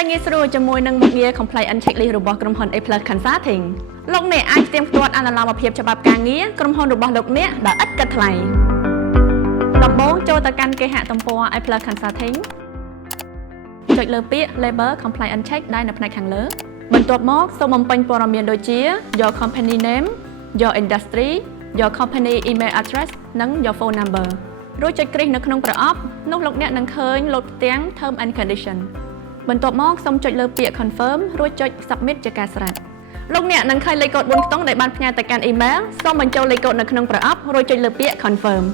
តែងាយស្រួលជាមួយនឹងមុខងារ compliance checklist របស់ក្រុមហ៊ុន A+ Consulting លោកអ្នកអាចផ្ទៀងផ្ទាត់អនុលោមភាពច្បាប់ការងារក្រុមហ៊ុនរបស់លោកអ្នកដោយឥតគិតថ្លៃដំបូងចូលទៅកាន់គេហទំព័រ A+ Consulting ចុចលើពាក្យ Label Compliance Check ដែលនៅផ្នែកខាងលើបន្ទាប់មកសូមបំពេញព័ត៌មានដូចជា Your company name Your industry Your company email address និង Your phone number រួចចុចគ្រីសនៅក្នុងប្រអប់នោះលោកអ្នកនឹងឃើញលោតផ្ទាំង Term and Condition បន្ទាប់មកសូមចុចលើពាក្យ Confirm រួចចុច Submit ជាការស្រេចលោកអ្នកនឹងឃើញលេខកូដ4ខ្ទង់ដែលបានផ្ញើទៅកាន់ email សូមបញ្ចូលលេខកូដនៅក្នុងប្រអប់រួចចុចលើពាក្យ Confirm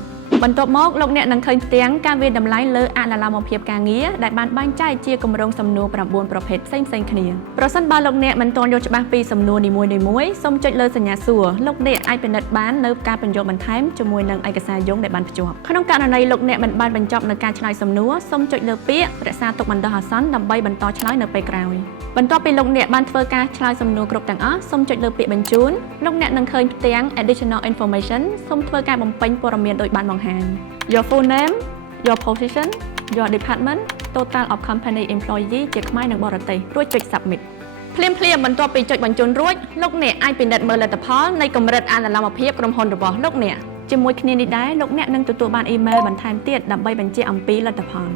បន្ទាប់មកលោកអ្នកនឹងឃើញផ្ទាំងការវាយតម្លៃលើអនុលោមភាពការងារដែលបានបែងចែកជាគម្រោងសំណួរ9ប្រភេទផ្សេងៗគ្នាប្រសិនបើលោកអ្នកមិនទាន់យល់ច្បាស់ពីសំណួរនីមួយៗសូមចុចលើសញ្ញាសួរលោកអ្នកអាចពិនិត្យបាននៅការបញ្ចូលបន្ថែមជាមួយនឹងឯកសារយោងដែលបានភ្ជាប់ក្នុងករណីលោកអ្នកមិនបានបញ្ចប់នៅការឆ្លើយសំណួរសូមចុចលើពាក្យរក្សាទុកបណ្ដោះអាសន្នដើម្បីបន្តឆ្លើយនៅពេលក្រោយបន្ទាប់ពីលោកអ្នកបានធ្វើការឆ្លើយសំណួរគ្រប់ទាំងអស់សូមចុចលើពាក្យបញ្ជូនលោកអ្នកនឹងឃើញផ្ទាំង Additional Information សូមធ្វើការបំពេញព័ត៌មានដូចបានបង្ហាញYour full name, your position, your department, total of company employee ជាខ្មែរនិងបរទេសរួចចុច Submit ភ្លាមបន្ទាប់ពីចុចបញ្ជូនរួចលោកអ្នកអាចពិនិត្យមើលលទ្ធផលនៃកម្រិតអនុលោមភាពក្រុមហ៊ុនរបស់លោកអ្នកជាមួយគ្នានេះដែរលោកអ្នកនឹងទទួលបានអ៊ីមែលបន្ថែមទៀតដើម្បីបញ្ជាក់អំពីលទ្ធផល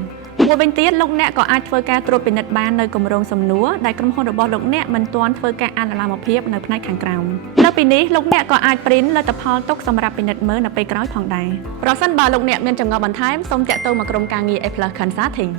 មួយវិញទៀតលោកអ្នកក៏អាចធ្វើការត្រួតពិនិត្យបាននៅគម្រោងសំណួរដែលក្រុមហ៊ុនរបស់លោកអ្នកមិនទាន់ធ្វើការអនុលោមភាពនៅផ្នែកខាងក្រោមលើពីនេះលោកអ្នកក៏អាច print លទ្ធផលទុកសម្រាប់ពិនិត្យមើលនៅពេលក្រោយផងដែរប្រសិនបើលោកអ្នកមានចម្ងល់បន្ថែមសូមទាក់ទងមកក្រុមការងារ A+ Consulting